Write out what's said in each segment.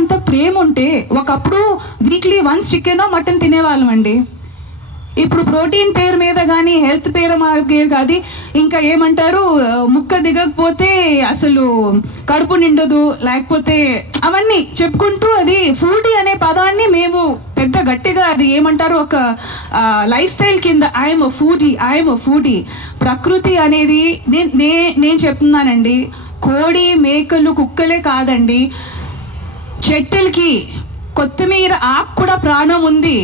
అంత ప్రేమ ఉంటే ఒకప్పుడు వీక్లీ వన్స్ చికెన్ మటన్ తినేవాళ్ళం అండి. ఇప్పుడు ప్రోటీన్ పేరు మీద కానీ హెల్త్ పేరు అది ఇంకా ఏమంటారు, ముక్క దిగకపోతే అసలు కడుపు నిండదు, లేకపోతే అవన్నీ చెప్పుకుంటూ అది ఫుడీ అనే పదాన్ని మేము పెద్ద గట్టిగా అది ఏమంటారు ఒక లైఫ్ స్టైల్ కింద ఐఎమ్ అ ఫుడీ. ప్రకృతి అనేది నేను చెప్తున్నానండి, కోడి మేకలు కుక్కలే కాదండి, చెట్టులకి కొత్తిమీర ఆకు కూడా ప్రాణం ఉంది.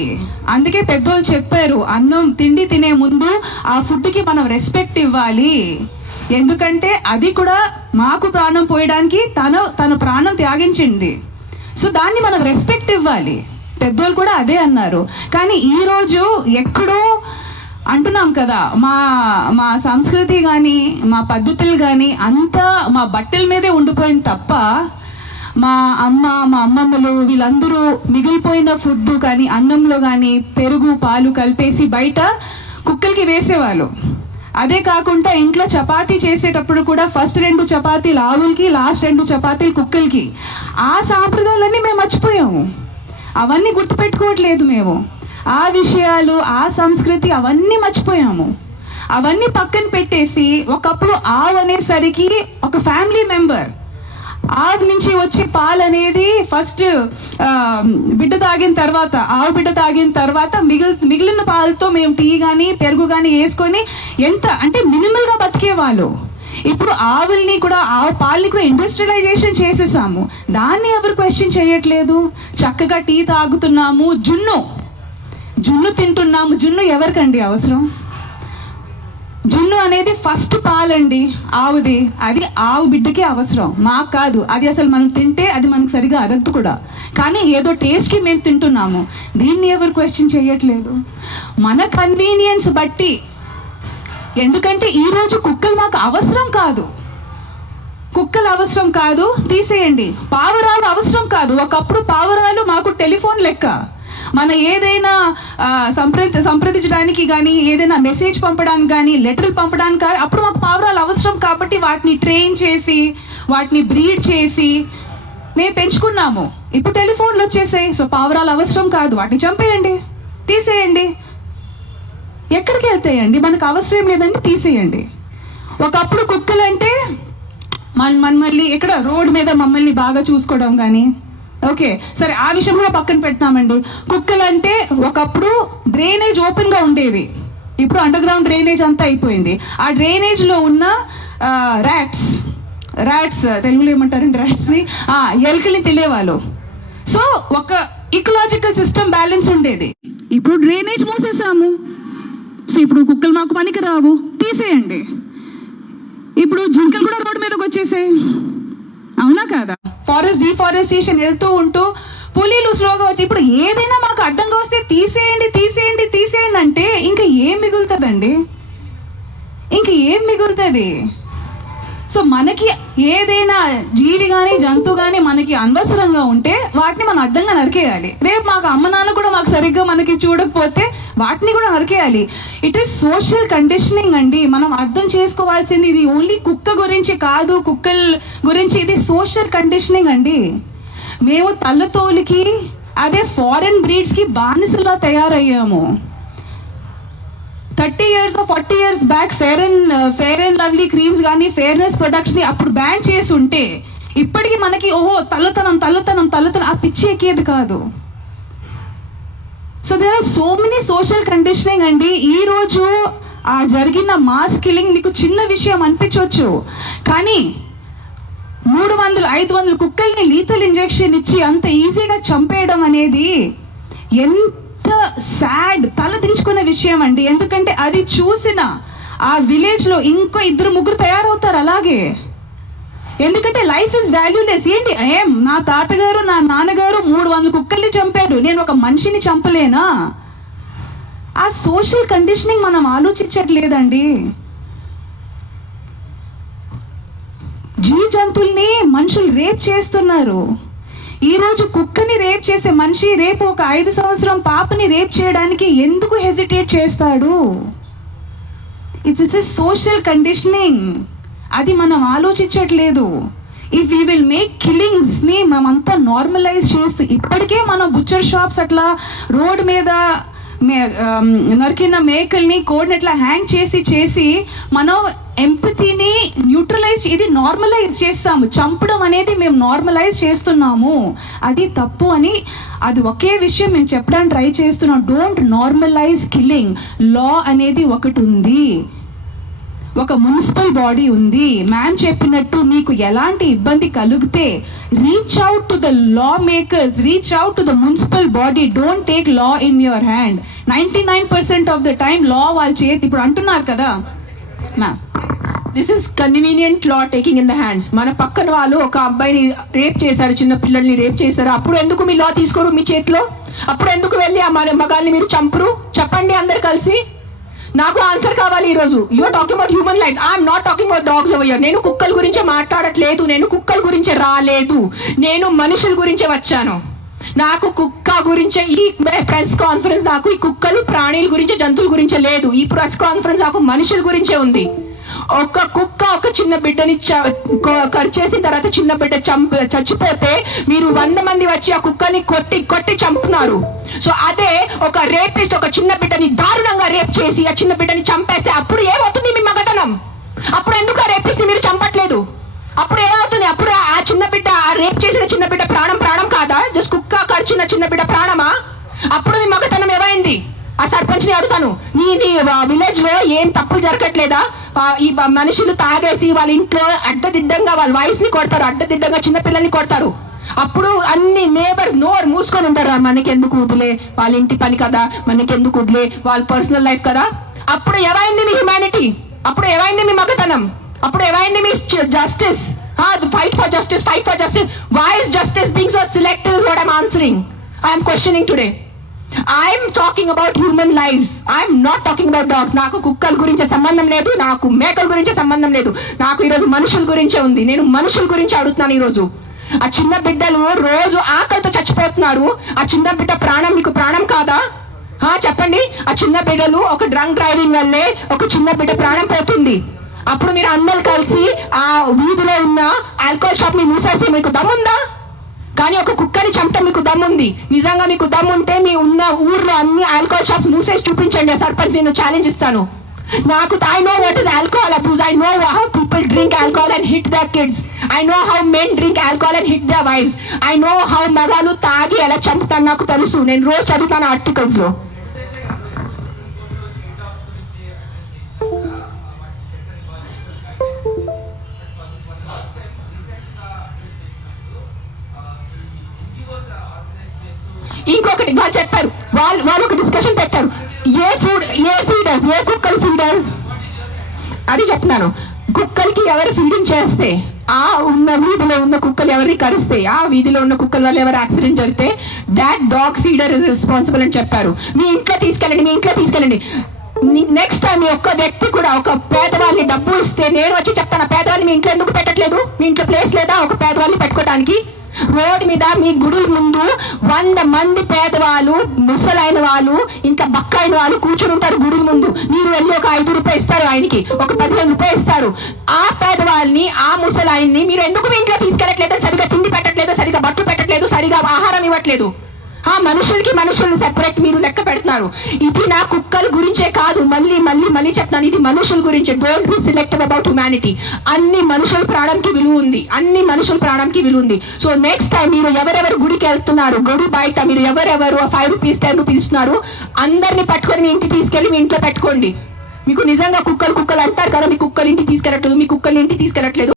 అందుకే పెద్దోళ్ళు చెప్పారు, అన్నం తిండి తినే ముందు ఆ ఫుడ్కి మనం రెస్పెక్ట్ ఇవ్వాలి, ఎందుకంటే అది కూడా మాకు ప్రాణం పోయడానికి తన ప్రాణం త్యాగించింది. సో దాన్ని మనం రెస్పెక్ట్ ఇవ్వాలి. పెద్దోళ్ళు కూడా అదే అన్నారు. కానీ ఈరోజు ఎక్కడో అంటున్నాం కదా, మా సంస్కృతి కానీ మా పద్ధతులు కానీ అంతా మా బట్టల మీదే ఉండిపోయింది తప్ప మా అమ్మమ్మలు వీళ్ళందరూ మిగిలిపోయిన ఫుడ్ కానీ అన్నంలో కానీ పెరుగు పాలు కలిపేసి బయట కుక్కలకి వేసేవాళ్ళు. అదే కాకుండా ఇంట్లో చపాతీ చేసేటప్పుడు కూడా ఫస్ట్ 2 చపాతీలు ఆవులకి, లాస్ట్ 2 చపాతీలు కుక్కలకి. ఆ సాంప్రదాయాలన్నీ మేము మర్చిపోయాము, అవన్నీ గుర్తుపెట్టుకోవట్లేదు మేము. ఆ విషయాలు, ఆ సంస్కృతి అవన్నీ మర్చిపోయాము. అవన్నీ పక్కన పెట్టేసి ఒకప్పుడు ఆవు అనేసరికి ఒక ఫ్యామిలీ మెంబర్, ఆవు నుంచి వచ్చే పాలు అనేది ఫస్ట్ ఆవు బిడ్డ తాగిన తర్వాత మిగిలిన పాలతో మేము టీ కానీ పెరుగు కానీ వేసుకొని ఎంత అంటే మినిమల్ గా బతికేవాళ్ళు. ఇప్పుడు ఆవుల్ని కూడా ఆవు పాలని కూడా ఇండస్ట్రియలైజేషన్ చేసేసాము, దాన్ని ఎవరు క్వశ్చన్ చేయట్లేదు. చక్కగా టీ తాగుతున్నాము, జున్ను తింటున్నాము. జున్ను ఎవరికండి అవసరం? జున్ను అనేది ఫస్ట్ పాలండి ఆవుది, అది ఆవు బిడ్డకే అవసరం, మాకు కాదు. అది అసలు మనం తింటే అది మనకు సరిగా అరగదు కూడా, కానీ ఏదో టేస్ట్కి మేము తింటున్నాము. దీన్ని ఎవరు క్వశ్చన్ చేయట్లేదు. మన కన్వీనియన్స్ బట్టి, ఎందుకంటే ఈరోజు కుక్కలు మాకు అవసరం కాదు, తీసేయండి. పావురాలు అవసరం కాదు. ఒకప్పుడు పావురాలు మాకు టెలిఫోన్ లెక్క. మన ఏదైనా సంప్రదించడానికి కానీ, ఏదైనా మెసేజ్ పంపడానికి కానీ, లెటర్లు పంపడానికి కానీ అప్పుడు మాకు పావురాలు అవసరం. కాబట్టి వాటిని ట్రైన్ చేసి, వాటిని బ్రీడ్ చేసి మేము పెంచుకున్నాము. ఇప్పుడు టెలిఫోన్లు వచ్చేసాయి, సో పావురాలు అవసరం కాదు, వాటిని చంపేయండి, తీసేయండి. ఎక్కడికి వెళ్తాయండి? మనకు అవసరం లేదండి, తీసేయండి. ఒకప్పుడు కుక్కలంటే మళ్ళీ ఇక్కడ రోడ్ మీద మమ్మల్ని బాగా చూసుకోవడం కానీ, ఓకే సరే ఆ విషయం కూడా పక్కన పెడతామండి. కుక్కలంటే ఒకప్పుడు డ్రైనేజ్ ఓపెన్ గా ఉండేవి, ఇప్పుడు అండర్ గ్రౌండ్ డ్రైనేజ్ అంతా అయిపోయింది. ఆ డ్రైనేజ్ లో ఉన్న ర్యాట్స్ తెలుగులో ఏమంటారండి ర్యాట్స్ ని, ఎలుకల్ని తెలియవాళ్ళు. సో ఒక ఇకలాజికల్ సిస్టమ్ బ్యాలెన్స్ ఉండేది. ఇప్పుడు డ్రైనేజ్ మూసేసాము, సో ఇప్పుడు కుక్కలు మాకు పనికి రావు, తీసేయండి. ఇప్పుడు జింకలు కూడా రోడ్డు మీదకి వచ్చేసాయి, అవునా కాదా? ఫారెస్ట్ డిఫారెస్టేషన్ వెళ్తూ ఉంటూ పులీలు స్లోగా వచ్చి ఇప్పుడు ఏదైనా మాకు అడ్డంగా వస్తే తీసేయండి అంటే ఇంకా ఏం మిగులుతుందండి? సో మనకి ఏదైనా జీవి కానీ జంతువు కానీ మనకి అనవసరంగా ఉంటే వాటిని మనం అడ్డంగా నరికేయాలి. రేపు మాకు అమ్మ నాన్న కూడా మాకు సరిగ్గా మనకి చూడకపోతే వాటిని కూడా నరికేయాలి. ఇట్ ఈస్ సోషల్ కండిషనింగ్ అండి. మనం అర్థం చేసుకోవాల్సింది ఇది ఓన్లీ కుక్క గురించి కాదు, కుక్కల గురించి, ఇది సోషల్ కండిషనింగ్ అండి. మేము తల్లతోలికి అదే ఫారెన్ బ్రీడ్స్ కి బానిసలా తయారయ్యాము. 30 years or 40 years back fair and lovely creams కానీ ఫేర్నెస్ ప్రొడక్ట్స్ ని అప్పుడు బ్యాన్ చేసి ఉంటే ఇప్పటికి మనకి తల్లతనం ఆ పిచ్చి ఎక్కేది కాదు. So there are so many social conditioning అండి. ఈ రోజు ఆ జరిగిన మాస్ కిల్లింగ్ మీకు చిన్న విషయం అనిపించవచ్చు, కానీ 300-500 కుక్కల్ని లీథల్ ఇంజెక్షన్ ఇచ్చి అంత ఈజీగా చంపేయడం అనేది ఎంత సాడ్, తల దించుకునే విషయం అండి. ఎందుకంటే అది చూసిన ఆ విలేజ్ లో ఇంకో 2-3 తయారవుతారు అలాగే. ఎందుకంటే లైఫ్ ఇస్ వాల్యూలెస్. ఏంటి నా తాతగారు నా నాన్నగారు 300 కుక్కల్ని చంపారు, నేను ఒక మనిషిని చంపలేనా? ఆ సోషల్ కండిషనింగ్ మనం ఆలోచించట్లేదండి. జీవ జంతువుల్ని మనుషులు రేప్ చేస్తున్నారు. ఈ రోజు కుక్కని రేప్ చేసే మనిషి రేపు ఒక 5 సంవత్సరం పాపని రేప్ చేయడానికి ఎందుకు హెజిటేట్ చేస్తాడు? It's social conditioning. అది మనం ఆలోచించట్లేదు. If we will make killings ని మేమంతా నార్మలైజ్ చేస్తూ, ఇప్పటికే మనం బుచ్చర్ షాప్స్ అట్లా రోడ్ మీద నరికిన మేకల్ని కోడిని అట్లా హ్యాంగ్ చేసి మనం ఎంపతిని న్యూట్రలైజ్, ఇది నార్మలైజ్ చేస్తాము. చంపడం అనేది మేము నార్మలైజ్ చేస్తున్నాము, అది తప్పు అని. అది ఒకే విషయం మేము చెప్పడానికి ట్రై చేస్తున్నాం. Don't normalise killing. లా అనేది ఒకటి ఉంది, ఒక మున్సిపల్ బాడీ ఉంది. మ్యామ్ చెప్పినట్టు మీకు ఎలాంటి ఇబ్బంది కలిగితే reach out to the lawmakers, reach out to the municipal body. Don't take law in your hand. 99% of the time law వాళ్ళ చేతి. ఇప్పుడు అంటున్నారు కదా ma'am, this is convenient law taking in the hands. మన పక్కన వాళ్ళు ఒక అబ్బాయిని రేప్ చేశారు, చిన్న పిల్లల్ని రేప్ చేశారు. అప్పుడు ఎందుకు మీ లా తీసుకోరు మీ చేతిలో? అప్పుడు ఎందుకు వెళ్ళి ఆ మగాల్ని మీరు చంపరు? చెప్పండి అందరు కలిసి. నాకు ఆన్సర్ కావాలి ఈరోజు. You're talking about human lifes. I'm not talking about dogs over here. నేను కుక్కల గురించే మాట్లాడట్లేదు, నేను కుక్కల గురించే రాలేదు, నేను మనుషుల గురించే వచ్చాను. నాకు కుక్క గురించే ఈ ప్రెస్ కాన్ఫరెన్స్, నాకు ఈ కుక్కలు ప్రాణుల గురించే జంతువుల గురించే లేదు. ఈ ప్రెస్ కాన్ఫరెన్స్ నాకు మనుషుల గురించే ఉంది. ఒక కుక్క ఒక చిన్న బిడ్డని కరిచేసిన తర్వాత చిన్న బిడ్డ చచ్చిపోతే మీరు 100 మంది వచ్చి ఆ కుక్కని కొట్టి చంపుతున్నారు. సో అదే ఒక రేపిస్ట్ ఒక చిన్న బిడ్డని దారుణంగా రేప్ చేసి ఆ చిన్న బిడ్డని చంపేస్తే అప్పుడు ఏమవుతుంది మీ మగతనం? అప్పుడు ఎందుకు ఆ రేపిస్ట్ ని మీరు చంపట్లేదు? అప్పుడు ఏమవుతుంది? అప్పుడు ఆ చిన్న బిడ్డ, ఆ రేప్ చేసిన చిన్న బిడ్డ ప్రాణం కాదా? జస్ట్ కుక్క కరిచిన చిన్న బిడ్డ ప్రాణమా? అప్పుడు మీ మగతనం ఏమైంది? ఆ సర్పంచ్ ని అడుగుతాను, నీ విలేజ్ లో ఏం తప్పులు జరగట్లేదా? ఈ మనుషులు తాగేసి వాళ్ళ ఇంట్లో అడ్డదిడ్డంగా వాళ్ళ వైఫ్ ని కొడతారు, అడ్డదిడ్డంగా చిన్న పిల్లల్ని కొడతారు. అప్పుడు అన్ని నేబర్స్ నోరు మూసుకొని ఉంటారు. మనకెందుకు వదిలే, వాళ్ళ ఇంటి పని కదా, మనకెందుకు వదిలే, వాళ్ళ పర్సనల్ లైఫ్ కదా. అప్పుడు ఏమైంది మీ హ్యుమానిటీ? అప్పుడు ఏమైంది మీ మగతనం? అప్పుడు ఏమైంది మీ justice? Fight for justice, fight for justice. Why is justice being so selective is what I'm answering. I'm questioning today. I'm talking about human lifes. I'm not talking about dogs. నాకు కుక్కల గురించే సంబంధం లేదు, నాకు మేకల గురించే సంబంధం లేదు. నాకు ఈరోజు మనుషుల గురించే ఉంది. నేను మనుషుల గురించి అడుగుతున్నాను ఈరోజు. ఆ చిన్న బిడ్డలు రోజు ఆకలితో చచ్చిపోతున్నారు. ఆ చిన్న బిడ్డ ప్రాణం మీకు ప్రాణం కాదా? చెప్పండి. ఆ చిన్న బిడ్డలు ఒక డ్రంక్ డ్రైవింగ్ వల్లే ఒక చిన్న బిడ్డ ప్రాణం పోతుంది. అప్పుడు మీరు అందరు కలిసి ఆ వీధిలో ఉన్న ఆల్కహాల్ షాప్ ని మూసేసి మీకు దమ్ముందా? కానీ ఒక కుక్కని చంపటం మీకు దమ్ముంది. నిజంగా మీకు దమ్ముంటే మీ ఉన్న ఊర్లో అన్ని ఆల్కహాల్ షాప్స్ మూసేసి చూపించండి. సర్పంచ్ నేను ఛాలెంజ్ ఇస్తాను. నాకు I know what is alcohol abuse. I know how people drink alcohol and hit their kids. I know how men drink alcohol and hit their wives. I know how మగాలు తాగి ఎలా చంపుతాను నాకు తెలుసు. నేను రోజు చదువుతాను ఆర్టికల్స్ లో. ఇంకొకటి వాళ్ళు చెప్పారు, వాళ్ళు ఒక డిస్కషన్ పెట్టారు. ఏ ఫీడర్స్, ఏ కుక్కలు ఫీడర్ అది చెప్తున్నాను. కుక్కలకి ఎవరు ఫీడింగ్ చేస్తే, ఆ ఉన్న వీధిలో ఉన్న కుక్కలు ఎవరిని కరిస్తే, ఆ వీధిలో ఉన్న కుక్కల వల్ల ఎవరు యాక్సిడెంట్ జరిగితే that dog feeder is responsible అని చెప్పారు. మీ ఇంట్లో తీసుకెళ్ళండి. నెక్స్ట్ టైం మీ ఒక్క వ్యక్తి కూడా ఒక పేదవాళ్ళని డబ్బు ఇస్తే నేను వచ్చి చెప్తాను, పేదవాళ్ళని మీ ఇంట్లో ఎందుకు పెట్టట్లేదు? మీ ఇంట్లో ప్లేస్ లేదా ఒక పేదవాళ్ళని పెట్టుకోవడానికి? రోడ్ మీద మీ గుడుల ముందు 100 మంది పేదవాళ్ళు, ముసలైన వాళ్ళు, ఇంకా బక్కైన వాళ్ళు కూర్చుని ఉంటారు గుడుల ముందు. మీరు వెళ్ళి ఒక 5 రూపాయలు ఇస్తారు, ఆయనకి ఒక 15 రూపాయలు ఇస్తారు. ఆ పేదవాళ్ళని, ఆ ముసలాయిని మీరు ఎందుకు మీ ఇంట్లో తీసుకెళ్ళట్లేదు? సరిగా తిండి పెట్టట్లేదు, సరిగా బట్టలు పెట్టట్లేదు, సరిగా ఆహారం ఇవ్వట్లేదు. మనుషుల్ని సెపరేట్ మీరు లెక్క పెడుతున్నారు. ఇది నా కుక్కల గురించే కాదు, మళ్ళీ చెప్తాను, ఇది మనుషుల గురించే. Don't be selective about humanity. అన్ని మనుషుల ప్రాణంకి విలువ ఉంది. సో నెక్స్ట్ టైం మీరు ఎవరెవరు గుడికి వెళ్తున్నారు, గుడి బయట మీరు ఎవరెవరు 5 రూపీస్ 10 రూపీస్ ఇస్తున్నారు, అందరినీ పట్టుకొని మీ ఇంటికి తీసుకెళ్లి మీ ఇంట్లో పెట్టుకోండి. మీకు నిజంగా కుక్కలు అంటారు కదా, మీ కుక్కలు ఇంటికి తీసుకెళ్ళట్లేదు.